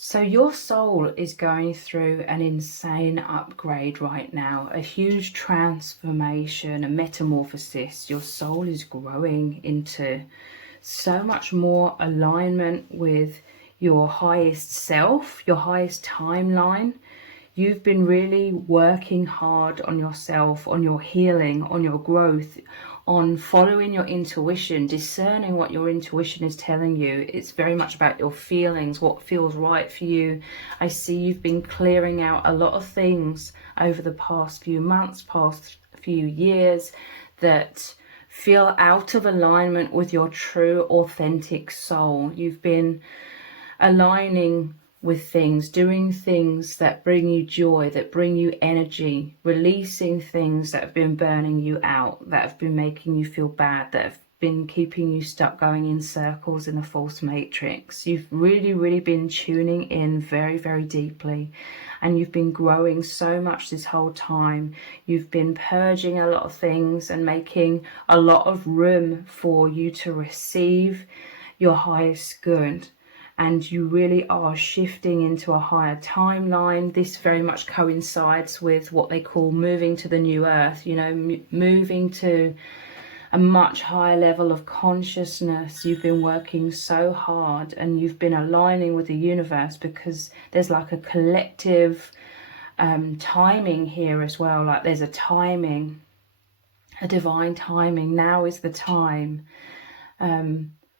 So your soul is going through an insane upgrade right now, a huge transformation, a metamorphosis. Your soul is growing into so much more alignment with your highest self, your highest timeline. You've been really working hard on yourself, on your healing, on your growth, on following your intuition, discerning what your intuition is telling you. It's very much about your feelings, what feels right for you. I see you've been clearing out a lot of things over the past few months, past few years that feel out of alignment with your true, authentic soul. You've been aligning with things, doing things that bring you joy, that bring you energy, releasing things that have been burning you out, that have been making you feel bad, that have been keeping you stuck going in circles in a false matrix. You've really been tuning in very deeply, and you've been growing so much this whole time. You've been purging a lot of things and making a lot of room for you to receive your highest good. And you really are shifting into a higher timeline. This very much coincides with what they call moving to the new earth, you know, moving to a much higher level of consciousness. You've been working so hard and you've been aligning with the universe, because there's like a collective timing here as well. Like there's a timing, a divine timing. Now is the time.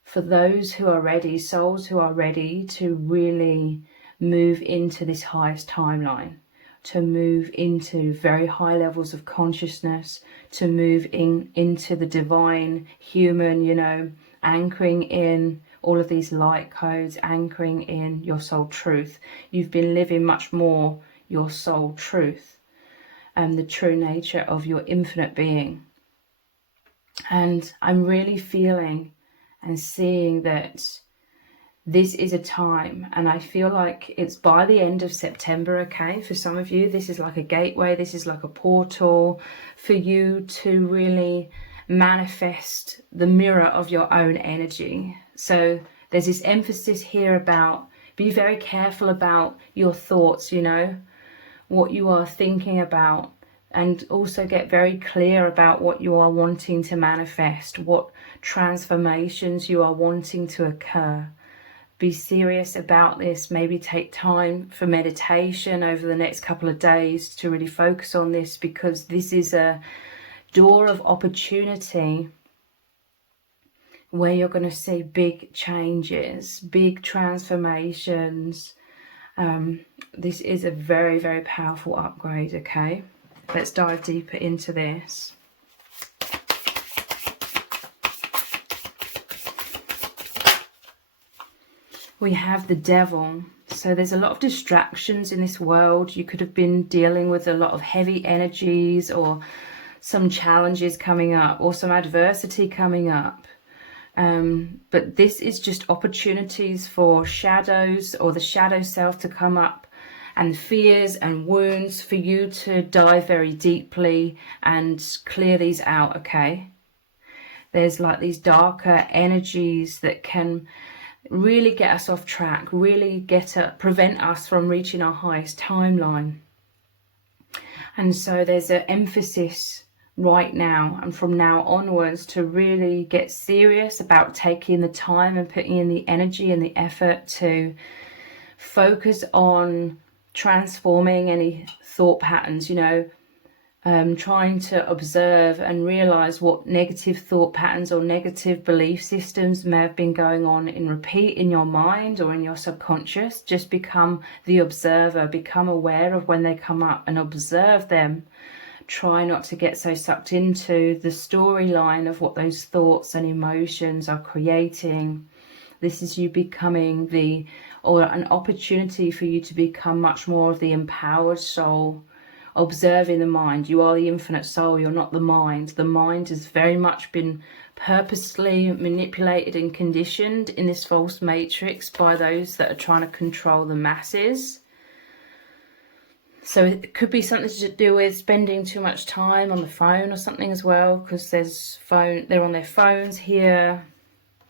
For those who are ready, souls who are ready to really move into this highest timeline, to move into very high levels of consciousness, to move into the divine human, you know, anchoring in all of these light codes, anchoring in your soul truth. You've been living much more your soul truth and the true nature of your infinite being. And I'm really feeling and seeing that this is a time, and I feel like it's by the end of September, okay? For some of you, this is like a gateway, this is like a portal for you to really manifest the mirror of your own energy. So there's this emphasis here about be very careful about your thoughts, you know, what you are thinking about, and also get very clear about what you are wanting to manifest, what transformations you are wanting to occur. Be serious about this. Maybe take time for meditation over the next couple of days to really focus on this, because this is a door of opportunity where you're going to see big changes, big transformations. This is a very powerful upgrade, okay? Let's dive deeper into this. We have the devil. So there's a lot of distractions in this world. You could have been dealing with a lot of heavy energies, or some challenges coming up, or some adversity coming up. But this is just opportunities for shadows, or the shadow self, to come up, and fears and wounds for you to dive very deeply and clear these out, okay? There's like these darker energies that can really get us off track, really prevent us from reaching our highest timeline. And so there's an emphasis right now and from now onwards to really get serious about taking the time and putting in the energy and the effort to focus on transforming any thought patterns, you know, trying to observe and realize what negative thought patterns or negative belief systems may have been going on in repeat in your mind or in your subconscious. Just become the observer, become aware of when they come up and observe them. Try not to get so sucked into the storyline of what those thoughts and emotions are creating. This is you becoming an opportunity for you to become much more of the empowered soul, observing the mind. You are the infinite soul, you're not the mind. The mind has very much been purposely manipulated and conditioned in this false matrix by those that are trying to control the masses. So it could be something to do with spending too much time on the phone or something as well, because they're on their phones here.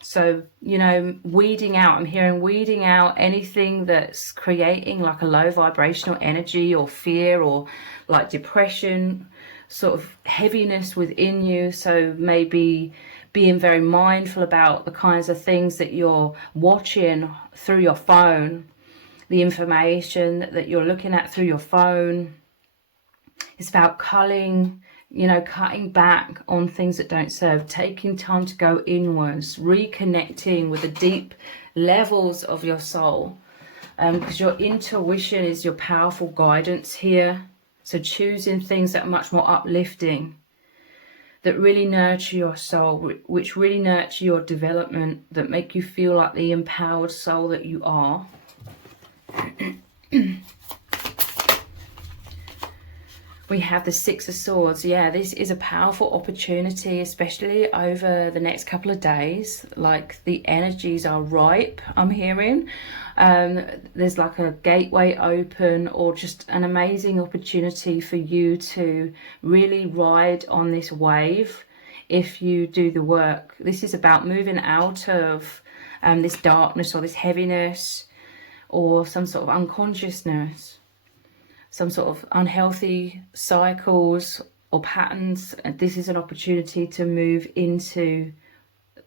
So, you know, weeding out, I'm hearing weeding out anything that's creating like a low vibrational energy or fear or like depression, sort of heaviness within you. So maybe being very mindful about the kinds of things that you're watching through your phone, the information that you're looking at through your phone. It's about cutting back on things that don't serve, taking time to go inwards, reconnecting with the deep levels of your soul, because your intuition is your powerful guidance here. So choosing things that are much more uplifting, that really nurture your soul, which really nurture your development, that make you feel like the empowered soul that you are. We have the Six of Swords. Yeah, this is a powerful opportunity, especially over the next couple of days. Like the energies are ripe, I'm hearing. There's like a gateway open, or just an amazing opportunity for you to really ride on this wave if you do the work. This is about moving out of this darkness or this heaviness or some sort of unconsciousness, some sort of unhealthy cycles or patterns. This is an opportunity to move into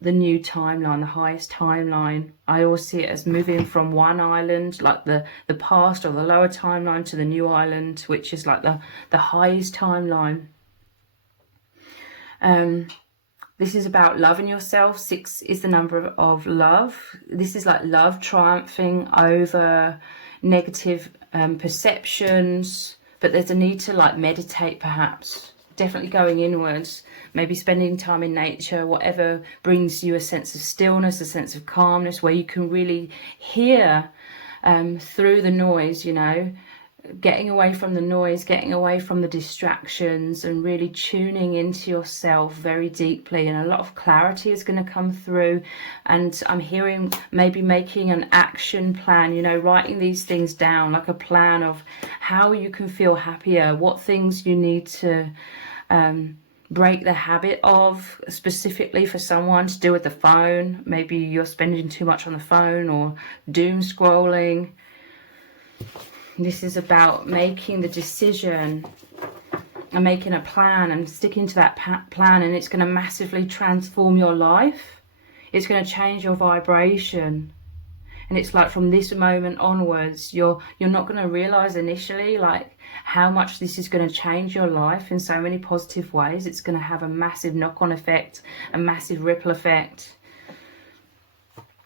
the new timeline, the highest timeline. I always see it as moving from one island, like the past or the lower timeline, to the new island, which is like the highest timeline. This is about loving yourself. 6 is the number of love. This is like love triumphing over negative perceptions, but there's a need to like meditate, perhaps definitely going inwards, maybe spending time in nature, whatever brings you a sense of stillness, a sense of calmness, where you can really hear through the noise, you know, getting away from the noise, getting away from the distractions, and really tuning into yourself very deeply. And a lot of clarity is going to come through. And I'm hearing maybe making an action plan, you know, writing these things down, like a plan of how you can feel happier, what things you need to break the habit of, specifically for someone to do with the phone. Maybe you're spending too much on the phone or doom scrolling. This is about making the decision and making a plan and sticking to that plan, and it's going to massively transform your life. It's going to change your vibration. And it's like from this moment onwards, you're not going to realize initially like how much this is going to change your life in so many positive ways. It's going to have a massive knock-on effect, a massive ripple effect.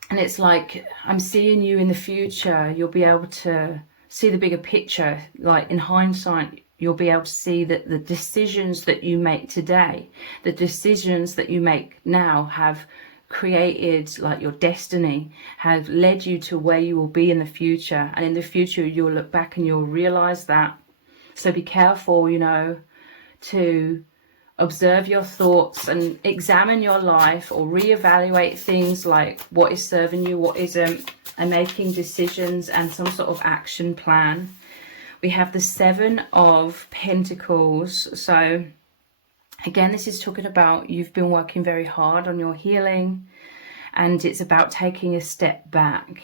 And it's like, I'm seeing you in the future. You'll be able to see the bigger picture. Like in hindsight, you'll be able to see that the decisions that you make today, the decisions that you make now, have created like your destiny, have led you to where you will be in the future. And in the future, you'll look back and you'll realize that. So be careful, you know, to observe your thoughts and examine your life, or reevaluate things like what is serving you, what isn't, and making decisions and some sort of action plan. We have the 7 of Pentacles. So again, this is talking about you've been working very hard on your healing, and it's about taking a step back.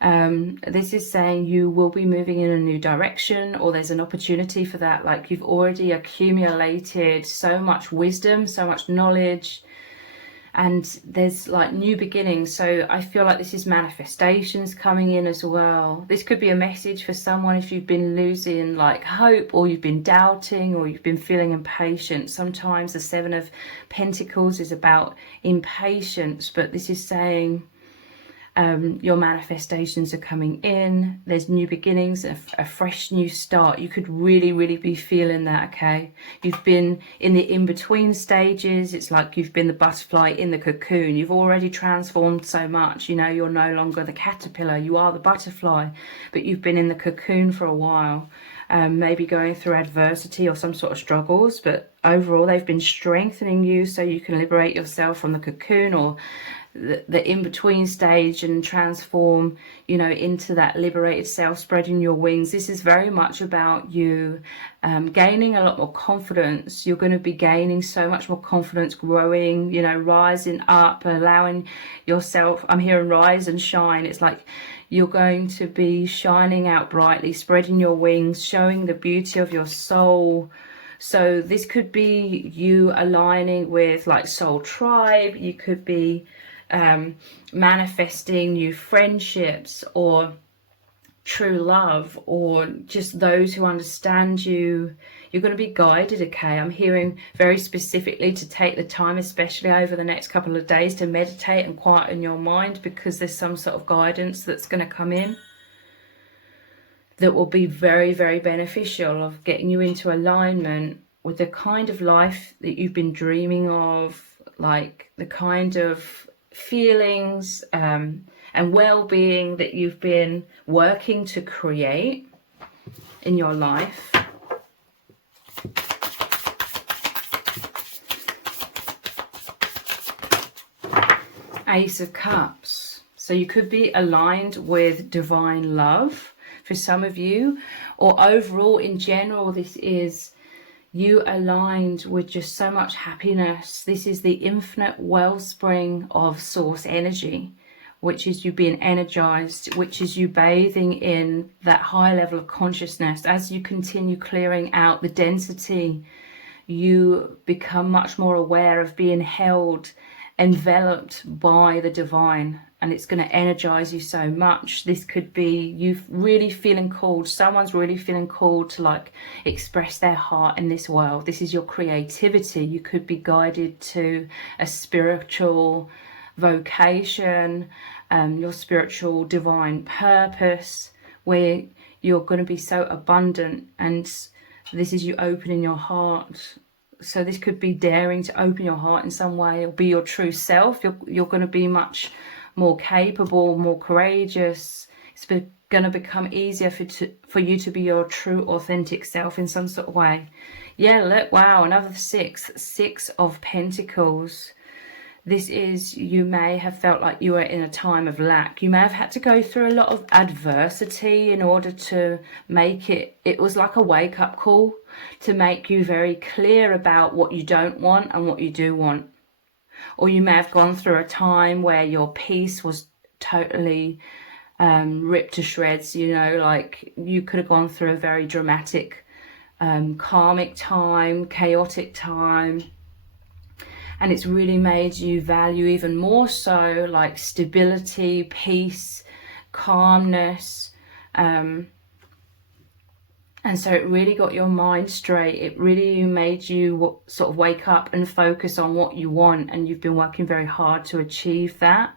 This is saying you will be moving in a new direction, or there's an opportunity for that. Like you've already accumulated so much wisdom, so much knowledge, and there's like new beginnings. So I feel like this is manifestations coming in as well. This could be a message for someone if you've been losing like hope, or you've been doubting, or you've been feeling impatient. Sometimes the 7 of Pentacles is about impatience, but this is saying your manifestations are coming in. There's new beginnings, a fresh new start. You could really, really be feeling that, okay? You've been in the in-between stages. It's like you've been the butterfly in the cocoon. You've already transformed so much. You know, you're no longer the caterpillar. You are the butterfly, but you've been in the cocoon for a while. Maybe going through adversity or some sort of struggles, but overall they've been strengthening you so you can liberate yourself from the cocoon, or the in-between stage and transform, you know, into that liberated self, spreading your wings. This is very much about you gaining a lot more confidence. You're going to be gaining so much more confidence, growing, you know, rising up, allowing yourself, I'm hearing rise and shine. It's like you're going to be shining out brightly, spreading your wings, showing the beauty of your soul. So this could be you aligning with like soul tribe. You could be manifesting new friendships or true love, or just those who understand you. You're going to be guided, okay? I'm hearing very specifically to take the time, especially over the next couple of days, to meditate and quieten your mind, because there's some sort of guidance that's going to come in that will be very, very beneficial, of getting you into alignment with the kind of life that you've been dreaming of, like the kind of feelings and well-being that you've been working to create in your life. Ace of Cups. So you could be aligned with divine love for some of you, or overall in general, this is you aligned with just so much happiness. This is the infinite wellspring of source energy, which is you being energized, which is you bathing in that high level of consciousness. As you continue clearing out the density, you become much more aware of being held, enveloped by the divine, and it's going to energize you so much. This could be you really feeling called, someone's really feeling called to like express their heart in this world. This is your creativity. You could be guided to a spiritual vocation, your spiritual divine purpose, where you're going to be so abundant, and this is you opening your heart. So this could be daring to open your heart in some way, or be your true self. You're going to be much more capable, more courageous. It's going to become easier for you to be your true, authentic self in some sort of way. Yeah, look, wow, another six of Pentacles. This is, you may have felt like you were in a time of lack. You may have had to go through a lot of adversity in order to make it was like a wake-up call to make you very clear about what you don't want and what you do want. Or you may have gone through a time where your peace was totally ripped to shreds, you know, like you could have gone through a very dramatic, karmic time, chaotic time. And it's really made you value even more so like stability, peace, calmness. And so it really got your mind straight. It really made you sort of wake up and focus on what you want. And you've been working very hard to achieve that.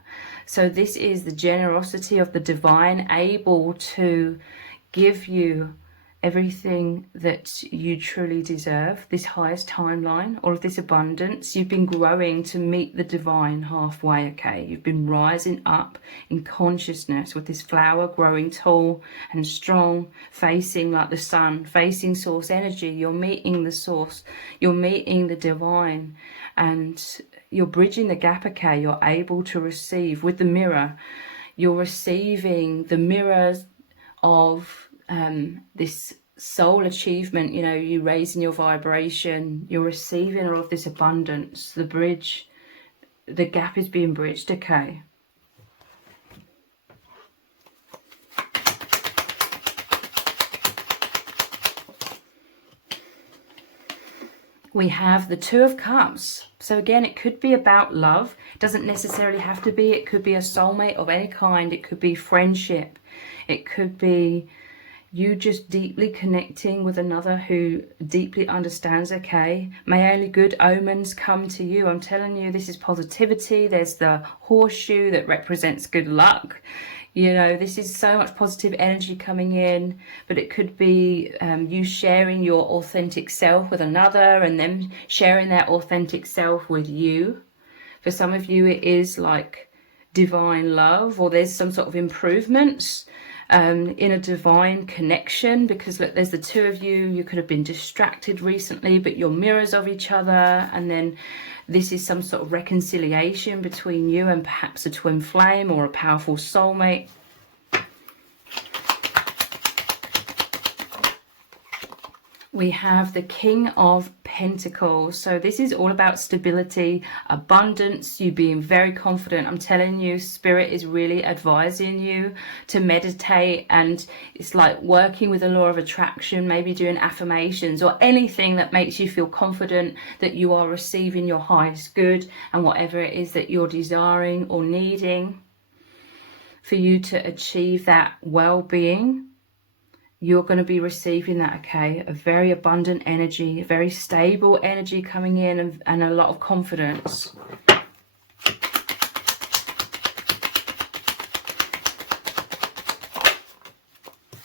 So this is the generosity of the divine, able to give you everything that you truly deserve, this highest timeline, all of this abundance. You've been growing to meet the divine halfway, okay? You've been rising up in consciousness with this flower growing tall and strong, facing like the sun, facing source energy. You're meeting the source, you're meeting the divine, and you're bridging the gap, okay? You're able to receive with the mirror. You're receiving the mirrors of this soul achievement, you know, you raising your vibration, you're receiving all of this abundance. The bridge, the gap is being bridged, okay? We have the Two of Cups. So again, it could be about love. It doesn't necessarily have to be. It could be a soulmate of any kind. It could be friendship. It could be you just deeply connecting with another who deeply understands, okay? May only good omens come to you. I'm telling you, this is positivity. There's the horseshoe that represents good luck. You know, this is so much positive energy coming in, but it could be you sharing your authentic self with another and them sharing their authentic self with you. For some of you, it is like divine love, or there's some sort of improvements. in a divine connection, because look, there's the two of you. You could have been distracted recently, but you're mirrors of each other. And then this is some sort of reconciliation between you and perhaps a twin flame or a powerful soulmate. We have the King of Pentacles. So this is all about stability, abundance, you being very confident. I'm telling you, Spirit is really advising you to meditate, and it's like working with the law of attraction, maybe doing affirmations or anything that makes you feel confident that you are receiving your highest good and whatever it is that you're desiring or needing for you to achieve that well-being. You're going to be receiving that, okay? A very abundant energy, a very stable energy coming in, and a lot of confidence.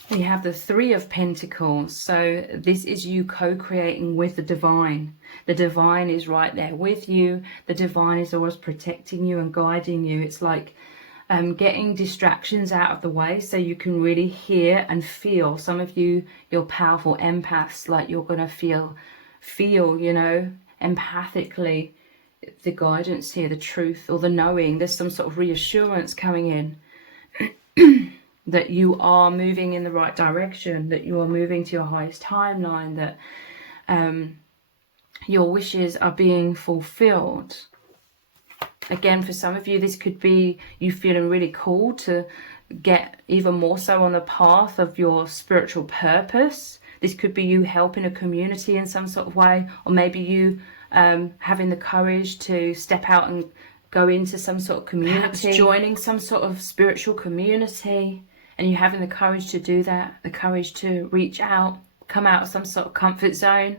We have the Three of Pentacles. So this is you co-creating with the divine. The divine is right there with you. The divine is always protecting you and guiding you. It's like getting distractions out of the way so you can really hear and feel. Some of you, you're powerful empaths, like you're going to feel, you know, empathically the guidance here, the truth or the knowing. There's some sort of reassurance coming in that you are moving in the right direction, that you are moving to your highest timeline, that your wishes are being fulfilled. Again, for some of you, this could be you feeling really called to get even more so on the path of your spiritual purpose. This could be you helping a community in some sort of way, or maybe you having the courage to step out and go into some sort of community, perhaps joining some sort of spiritual community, and you having the courage to do that, the courage to reach out, come out of some sort of comfort zone.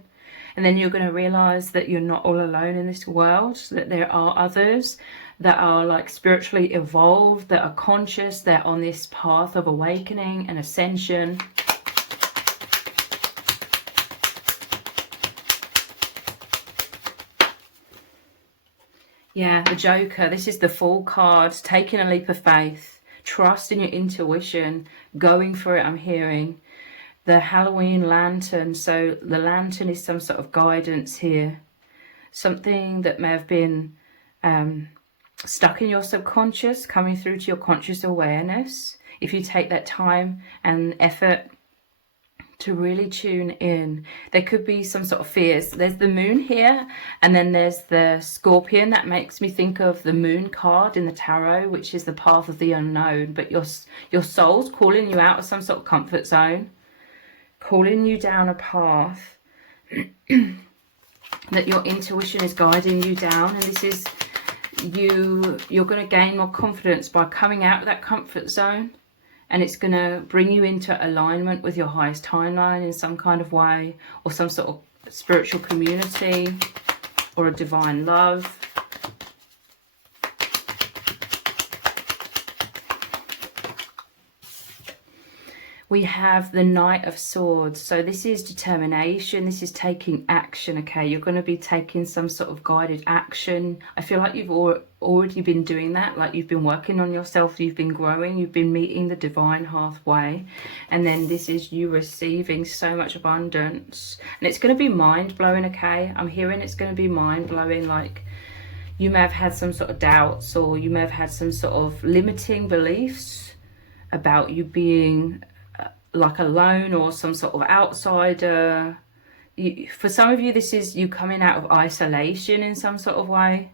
And then you're going to realize that you're not all alone in this world, that there are others that are like spiritually evolved, that are conscious, that are on this path of awakening and ascension. Yeah, the Joker. This is the Fool card, taking a leap of faith, trust in your intuition, going for it, I'm hearing. The Halloween lantern. So the lantern is some sort of guidance here. Something that may have been stuck in your subconscious, coming through to your conscious awareness. If you take that time and effort to really tune in, there could be some sort of fears. There's the moon here, and then there's the scorpion. That makes me think of the moon card in the tarot, which is the path of the unknown. But your soul's calling you out of some sort of comfort zone, calling you down a path that your intuition is guiding you down. And this is you're going to gain more confidence by coming out of that comfort zone, and it's going to bring you into alignment with your highest timeline in some kind of way, or some sort of spiritual community or a divine love. We have the Knight of Swords. So this is determination. This is taking action, okay? You're going to be taking some sort of guided action. I feel like you've already been doing that. Like you've been working on yourself. You've been growing. You've been meeting the divine halfway. And then this is you receiving so much abundance. And it's going to be mind-blowing, okay? I'm hearing it's going to be mind-blowing. Like you may have had some sort of doubts, or you may have had some sort of limiting beliefs about you being like alone or some sort of outsider. For some of you, this is you coming out of isolation in some sort of way.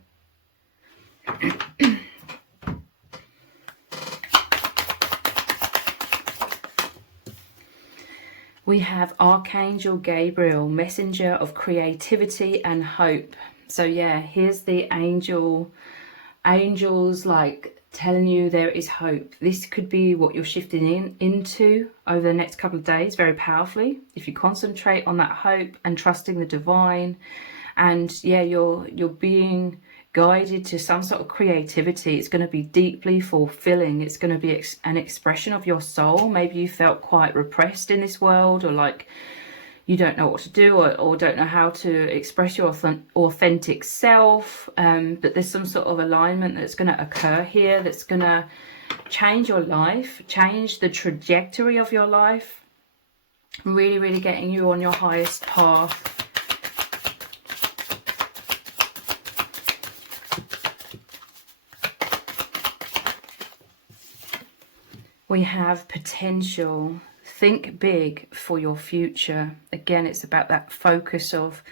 We have Archangel Gabriel, messenger of creativity and hope. So yeah, here's the angels like telling you there is hope. This could be what you're shifting into over the next couple of days very powerfully, if you concentrate on that hope and trusting the divine. And yeah, you're being guided to some sort of creativity. It's going to be deeply fulfilling. It's going to be an expression of your soul. Maybe you felt quite repressed in this world, or like you don't know what to do, or don't know how to express your authentic self. But there's some sort of alignment that's going to occur here that's going to change your life, change the trajectory of your life, really, really getting you on your highest path. We have potential. Think big for your future. Again, it's about that focus of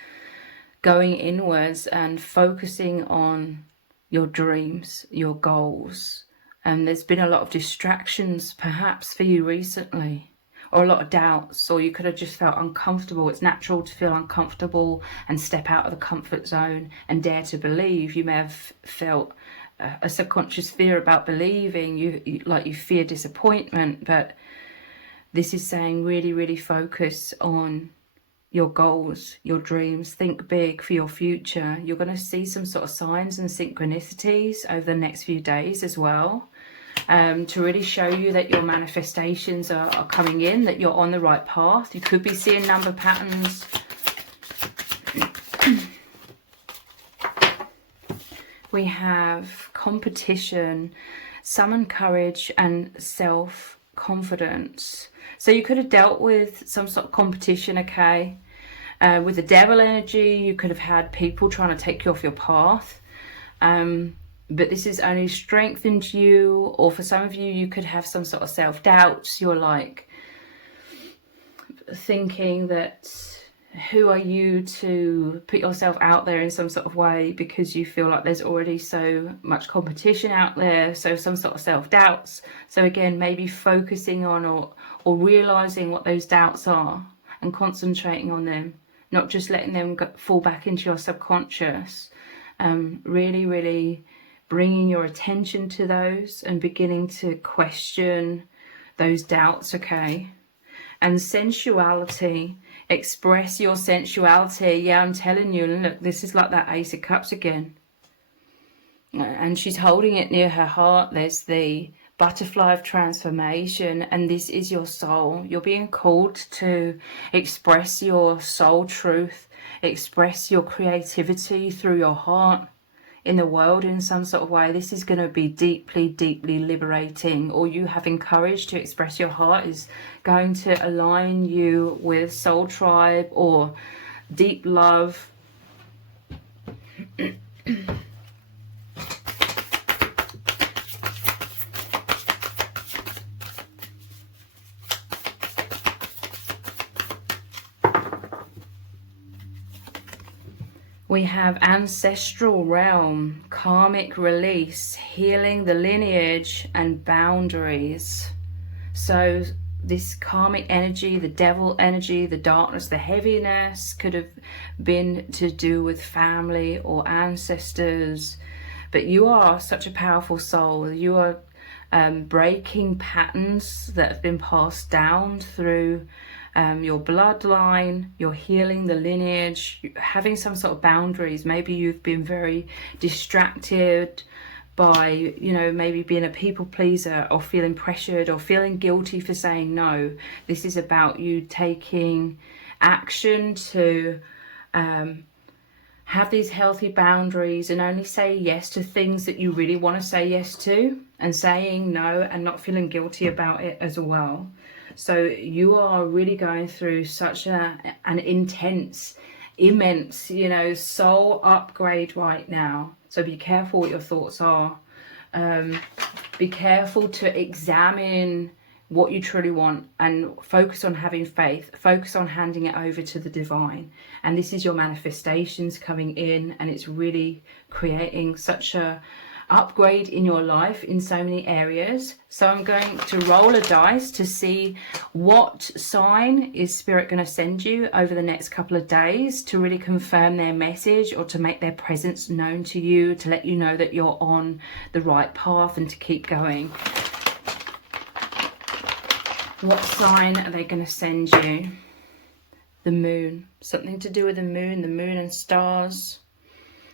going inwards and focusing on your dreams, your goals. And there's been a lot of distractions perhaps for you recently, or a lot of doubts, or you could have just felt uncomfortable. It's natural to feel uncomfortable and step out of the comfort zone and dare to believe. You may have felt a subconscious fear about believing, you fear disappointment, but this is saying really, really focus on your goals, your dreams. Think big for your future. You're going to see some sort of signs and synchronicities over the next few days as well, to really show you that your manifestations are coming in, that you're on the right path. You could be seeing number patterns. We have competition, summon courage, and self-confidence. So you could have dealt with some sort of competition, okay? With the devil energy, you could have had people trying to take you off your path. But this has only strengthened you, or for some of you, you could have some sort of self-doubts. You're like thinking that, who are you to put yourself out there in some sort of way, because you feel like there's already so much competition out there, so some sort of self-doubts. So again, maybe focusing on or realizing what those doubts are and concentrating on them, not just letting them fall back into your subconscious. Really, really bringing your attention to those and beginning to question those doubts, okay? And sensuality. Express your sensuality. Yeah, I'm telling you, look, this is like that Ace of Cups again. And she's holding it near her heart. There's the butterfly of transformation, and this is your soul. You're being called to express your soul truth, express your creativity through your heart in the world in some sort of way. This is going to be deeply, deeply liberating. Or you having courage to express your heart is going to align you with soul tribe or deep love. We have ancestral realm, karmic release, healing the lineage, and boundaries. So this karmic energy, the devil energy, the darkness, the heaviness could have been to do with family or ancestors. But you are such a powerful soul. You are breaking patterns that have been passed down through your bloodline. You're healing the lineage, having some sort of boundaries. Maybe you've been very distracted by, maybe being a people pleaser, or feeling pressured, or feeling guilty for saying no. This is about you taking action to have these healthy boundaries and only say yes to things that you really want to say yes to, and saying no and not feeling guilty about it as well. So you are really going through such an intense, immense, soul upgrade right now. So be careful what your thoughts are. Be careful to examine what you truly want, and focus on having faith. Focus on handing it over to the divine. And this is your manifestations coming in, and it's really creating such a upgrade in your life in so many areas. So I'm going to roll a dice to see what sign is Spirit going to send you over the next couple of days to really confirm their message, or to make their presence known to you, to let you know that you're on the right path and to keep going. What sign are they going to send you? The moon. Something to do with the moon and stars.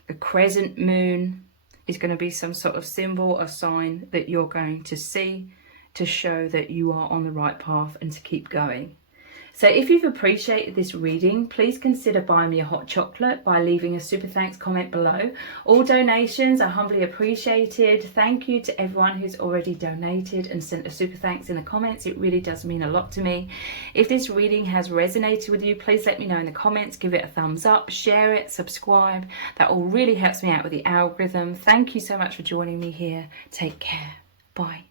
The crescent moon is going to be some sort of symbol or sign that you're going to see to show that you are on the right path and to keep going. So if you've appreciated this reading, please consider buying me a hot chocolate by leaving a super thanks comment below. All donations are humbly appreciated. Thank you to everyone who's already donated and sent a super thanks in the comments. It really does mean a lot to me. If this reading has resonated with you, please let me know in the comments. Give it a thumbs up, share it, subscribe. That all really helps me out with the algorithm. Thank you so much for joining me here. Take care. Bye.